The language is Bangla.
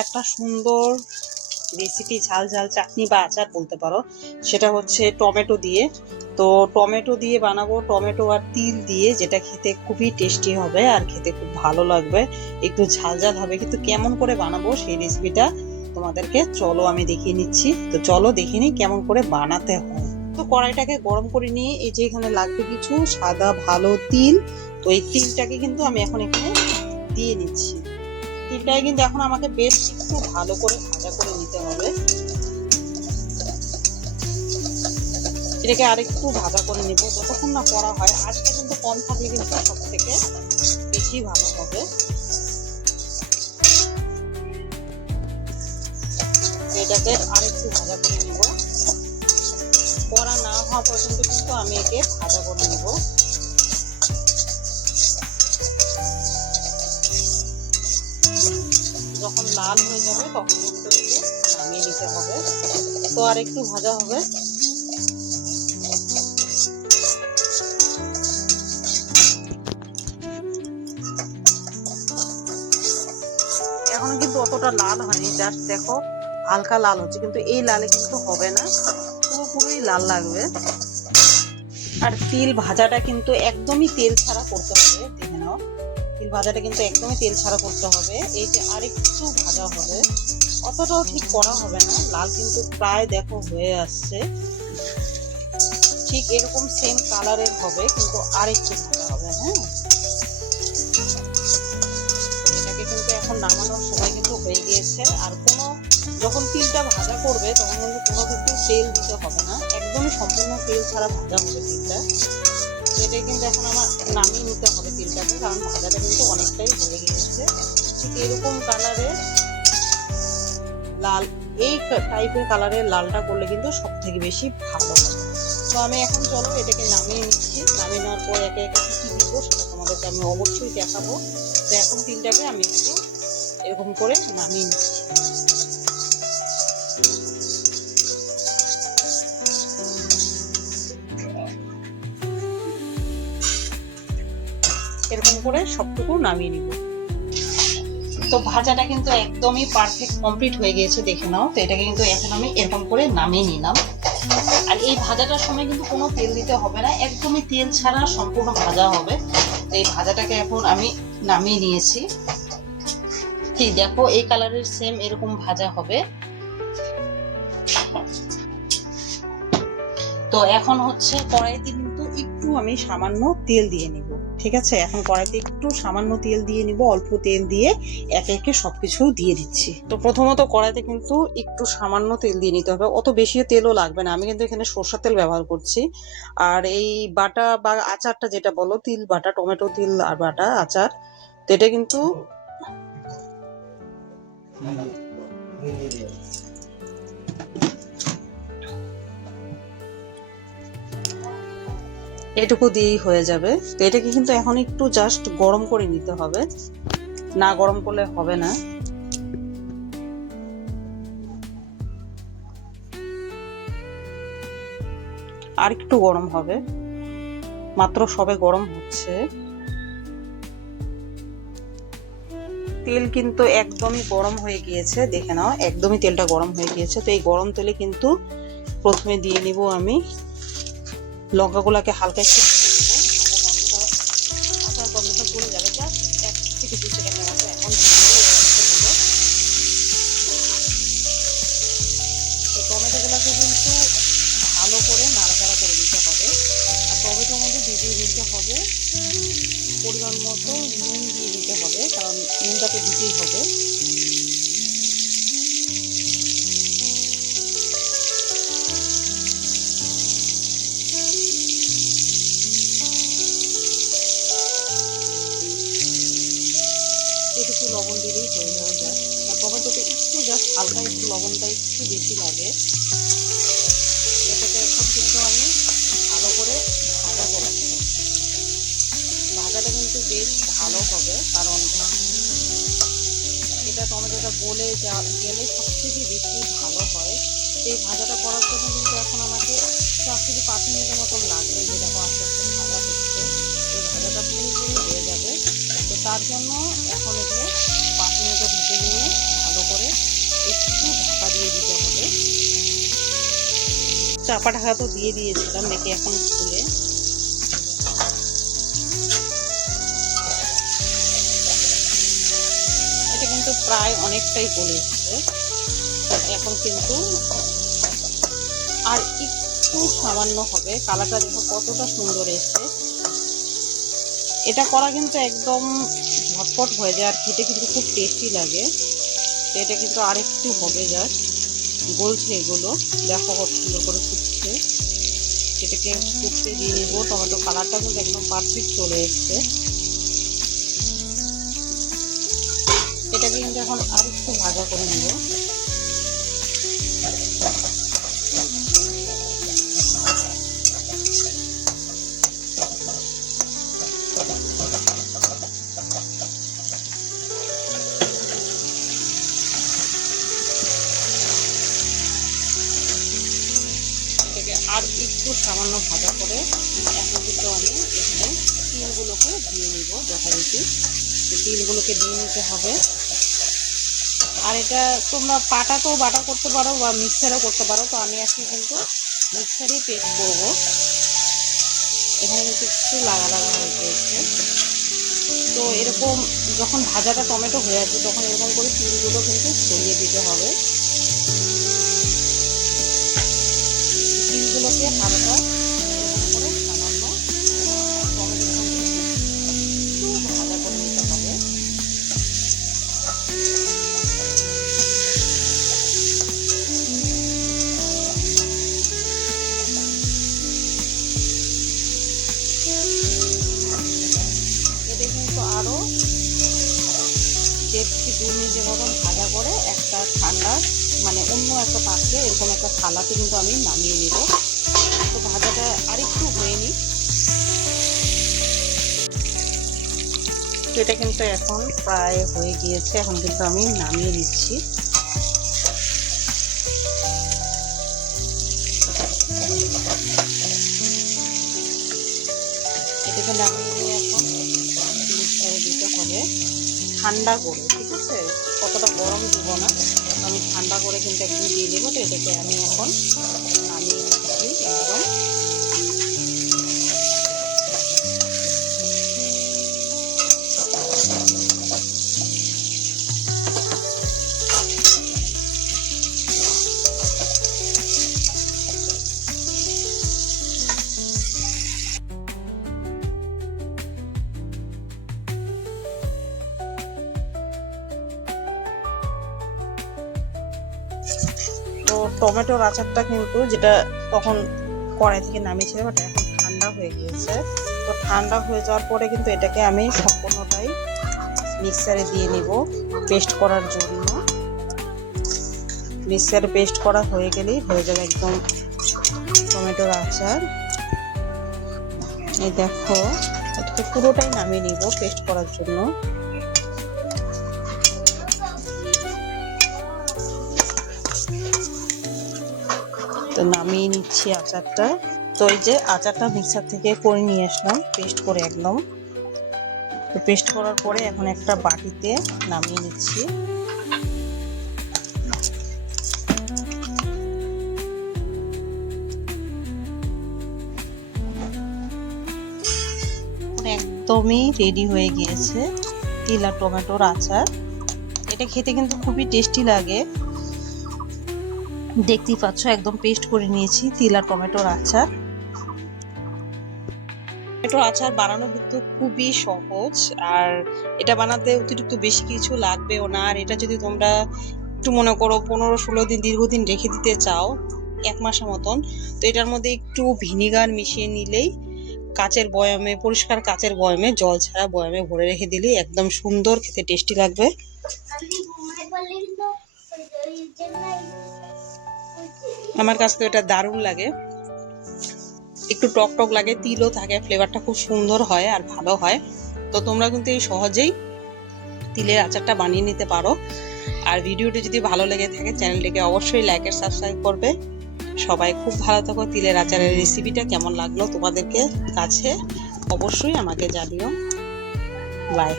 একটা সুন্দর রেসিপি, ঝাল ঝাল চাটনি বা আচার বলতে পারো। সেটা হচ্ছে টমেটো দিয়ে। তো টমেটো দিয়ে বানাবো, টমেটো আর তিল দিয়ে, যেটা খেতে খুবই টেস্টি হবে আর খেতে খুব ভালো লাগবে, একটু ঝাল ঝাল হবে। কিন্তু কেমন করে বানাবো সেই রেসিপিটা তোমাদেরকে চলো আমি দেখিয়ে নিচ্ছি। তো চলো দেখে নিই কেমন করে বানাতে হয়। তো কড়াইটাকে গরম করে নিয়ে এই যে এখানে লাগবে কিছু সাদা ভালো তিল। তো এই তিলটাকে কিন্তু আমি এখন এখানে দিয়ে নিচ্ছি। তিলটাকে কিন্তু এখন আমাকে বেশ একটু ভালো করে ভাজা করে নিতে হবে। এটাকে আরেকটু ভাজা করে নিব, যতক্ষণ না করা হয়। আজকে কিন্তু কম থাকলে কিন্তু সব থেকে বেশি ভালো হবে। এটাকে আরেকটু ভাজা করে নিব, কড়া না হওয়া পর্যন্ত কিন্তু আমি একে ভাজা করে নিব। যখন লাল হয়ে যাবে তখন কিন্তু একে নামিয়ে নিতে হবে। তো আর একটু ভাজা হবে। এখনো কিন্তু অতটা লাল হয়নি, জাস্ট দেখো হালকা লাল হচ্ছে, কিন্তু এই লালে কিন্তু হবে না, পুরোপুরি লাল লাগবে। আর তিল ভাজাটা কিন্তু একদমই তেল ছাড়া করতে হবে, দেখে নাও। তিল ভাজাটা কিন্তু একদমই তেল ছাড়া করতে হবে। এই যে আরেকটু ভাজা হবে, অতটাও ঠিক করা হবে না, লাল কিন্তু প্রায় দেখো হয়ে আসছে। ঠিক এরকম সেম কালারের হবে, কিন্তু আরেকটু ভাজা হবে। হ্যাঁ, এটাকে কিন্তু এখন নামানোর সময় কিন্তু হয়ে গিয়েছে। আর কোনো যখন তিলটা ভাজা করবে তখন কিন্তু তেল দিতে হবে না, একদমই সম্পূর্ণ তেল ছাড়া ভাজা হবে তিলটা। এটা কিন্তু এখন আমার নামিয়ে নিতে হবে তিলটাকে, কারণ ভাজাটা কিন্তু অনেকটাই হয়ে গিয়েছে। ঠিক এরকম কালারের লাল, এই টাইপের কালারের লালটা করলে কিন্তু সব থেকে বেশি ভালো হবে। তো আমি এখন চলো এটাকে নামিয়ে নিচ্ছি। নামিয়ে নেওয়ার পর একে একে কি দিব সেটা তোমাদেরকে আমি অবশ্যই দেখাবো। তো এখন তিলটাকে আমি একটু এরকম করে নামিয়ে নিচ্ছি। এরকম করে সবটুকু নামিয়ে নিব। তো ভাজাটা কিন্তু একদমই পারফেক্ট কমপ্লিট হয়ে গিয়েছে, দেখে নাও। তো এটাকে কিন্তু এখন আমি এরকম করে নামিয়ে নিলাম। আর এই ভাজাটার সময় কিন্তু কোনো তেল দিতে হবে না, একদমই তেল ছাড়া সম্পূর্ণ ভাজা হবে। তো এই ভাজাটাকে এখন আমি নামিয়ে নিয়েছি। ঠিক দেখো এই কালারের সেম এরকম ভাজা হবে। তো এখন হচ্ছে কড়াইতে কিন্তু একটু আমি সামান্য তেল দিয়ে নিব। ঠিক আছে, এখন কড়াইতে একটু সামান্য তেল দিয়ে নিব, অল্প তেল দিয়ে একে একে সবকিছু দিয়ে দিচ্ছি। তো প্রথমত কড়াইতে কিন্তু একটু সামান্য তেল দিয়ে নিতে হবে, অত বেশি তেলও লাগবে না। আমি কিন্তু এখানে সরষের তেল ব্যবহার করছি। আর এই বাটা বা আচারটা যেটা বলো, তিল বাটা, টমেটো তিল আর বাটা আচার, তো এটা কিন্তু এটুকু দিয়েই হয়ে যাবে। তো এটাকে কিন্তু এখন একটু জাস্ট গরম করে নিতে হবে, না গরম করলে হবে না। আর একটু গরম হবে, মাত্র সবে গরম হচ্ছে। তেল কিন্তু একদমই গরম হয়ে গিয়েছে, দেখে নাও একদমই তেলটা গরম হয়ে গিয়েছে। তো এই গরম তেলে কিন্তু প্রথমে দিয়ে নিব আমি লঙ্কাগুলাকে হালকা একটু আচার গন্ধটা চলে যাবে, জাস্ট 1 থেকে 2 সেকেন্ডের মতো। এখন টমেটোগুলোকে কিন্তু ভালো করে নাড়াচাড়া করে দিতে হবে। আর টমেটোর মধ্যে ভিজিয়ে দিতে হবে পরিমাণ মতো নুন দিয়ে দিতে হবে, কারণ নুনটা তো দিতেই হবে। এটুকু লবণ দিলেই হয়ে যাবে জাস্ট। টমেটোতে একটু জাস্ট হালকা একটু লবণটা একটু বেশি লাগে। এটাকে এখন কিন্তু আমি ভালো করে ভাজা করে নেব। ভাজাটা কিন্তু বেশ ভালো হবে, কারণ এটা টমেটোটা গলে গেলে সব থেকে বেশি ভালো হয়। এই ভাজাটা করার জন্য কিন্তু এখন আমাকে 4 থেকে 5 মিনিটের মতন লাগবে, যেটা আস্তে আস্তে ভাজা হচ্ছে। এই ভাজাটা পুরোপুরি হয়ে যাবে। তো তার জন্য এখন এটাকে 5 মিনিটে ভেজে নিয়ে ভালো করে চাপা ঢাকা তো দিয়ে দিয়েছিলাম, দেখি এখন খুলে এটা কিন্তু প্রায় অনেকটাই গলে এসছে। এখন কিন্তু আর একটু সামান্য হবে, কালারটা দেখো কতটা সুন্দর এসছে। এটা করা কিন্তু একদম ঝটপট হয়ে যায় আর খেতে কিন্তু খুব টেস্টি লাগে। এটা কিন্তু আরেকটু হবে, জাস্ট গলছে এগুলো, দেখো কত সুন্দর করে ফুটছে। এটাকে ফুটতে দিয়ে নেবো। টমেটো কালারটা কিন্তু একদম পারফেক্ট চলে এসছে। এটাকে কিন্তু এখন আরেকটু ভাজা করে নেব। আর একটু সামান্য ভাজা করে এখন কিন্তু আমি এখানে তিলগুলোকে দিয়ে নিব যথারীতি। তিলগুলোকে দিয়ে নিতে হবে। আর এটা তোমরা পাটাতেও বাটা করতে পারো বা মিক্সারও করতে পারো। তো আমি আজকে কিন্তু মিক্সারেই পেস্ট করবো। এখানে কিন্তু একটু লাগা লাগা হয়ে গিয়েছে। তো এরকম যখন ভাজাটা টমেটো হয়ে আসবে তখন এরকম করে তিলগুলো কিন্তু ছড়িয়ে দিতে হবে। তিলগুলোকে হালকা এরকম করে সামান্য টমেটোর সঙ্গে একটু ভাজা করে নিতে হবে। এটা কিন্তু আরও 1 থেকে 2 মিনিটের মতন ভাজা করে একটা ঠান্ডা মানে অন্য একটা পাত্রে এরকম একটা থালাতে কিন্তু আমি নামিয়ে নেব। তো ভাজাটা আরেকটু হয়ে নি। এটা কিন্তু এখন প্রায় হয়ে গিয়েছে। এখন কিন্তু আমি নামিয়ে নিচ্ছি। এটাকে নামিয়ে নিয়ে এখন মিক্সারে দিতে হবে ঠান্ডা করে, ঠিক আছে? কতটা গরম দিব না, আমি ঠান্ডা করে কিন্তু একদম দিয়ে দেবো। তো এটাকে আমি এখন নামিয়ে নিচ্ছি একদম। তো টমেটোর আচারটা কিন্তু যেটা তখন কড়াই থেকে নামিয়েছিলাম ওটা এখন ঠান্ডা হয়ে গিয়েছে। তো ঠান্ডা হয়ে যাওয়ার পরে কিন্তু এটাকে আমি সম্পূর্ণটাই মিক্সারে দিয়ে নিব পেস্ট করার জন্য। মিক্সারে পেস্ট করা হয়ে গেলেই হয়ে যাবে একদম টমেটোর আচার। এই দেখো, এটাকে পুরোটাই নামিয়ে নিব পেস্ট করার জন্য। তো নামিয়ে নিচ্ছি আচারটা। তো এই যে আচারটা মিক্সার থেকে করে নিয়ে আসলাম পেস্ট করে একদম। তো পেস্ট করার পরে এখন একটা বাটিতে নামিয়ে নিচ্ছি। একদমই রেডি হয়ে গিয়েছে তিল আর টমেটোর আচার। এটা খেতে কিন্তু খুবই টেস্টি লাগে। দেখতেই পাচ্ছ একদম পেস্ট করে নিয়েছি তিল আর টমেটোর আচার। টমেটোর আচার বানানো কিন্তু খুবই সহজ, আর এটা বানাতে অতিরিক্ত বেশি কিছু লাগবেও না। আর এটা যদি তোমরা একটু মনে করো 15-16 দিন দীর্ঘদিন রেখে দিতে চাও, 1 মাসের মতন, তো এটার মধ্যে একটু ভিনিগার মিশিয়ে নিলেই কাচের বয়ামে, পরিষ্কার কাচের বয়ামে, জল ছাড়া বয়ামে ভরে রেখে দিলেই একদম সুন্দর খেতে টেস্টি লাগবে। আমার কাছে তো এটা দারুণ লাগে। একটু টক টক লাগে, তিলও থাকে, ফ্লেভারটা খুব সুন্দর হয় আর ভালো হয়। তো তোমরা কিন্তু এই সহজেই তিলের আচারটা বানিয়ে নিতে পারো। আর ভিডিওটি যদি ভালো লেগে থাকে চ্যানেলটিকে অবশ্যই লাইক আর সাবস্ক্রাইব করবে। সবাই খুব ভালো থাকো। তিলের আচারের রেসিপিটা কেমন লাগলো তোমাদেরকে কাছে অবশ্যই আমাকে জানিও। বাই।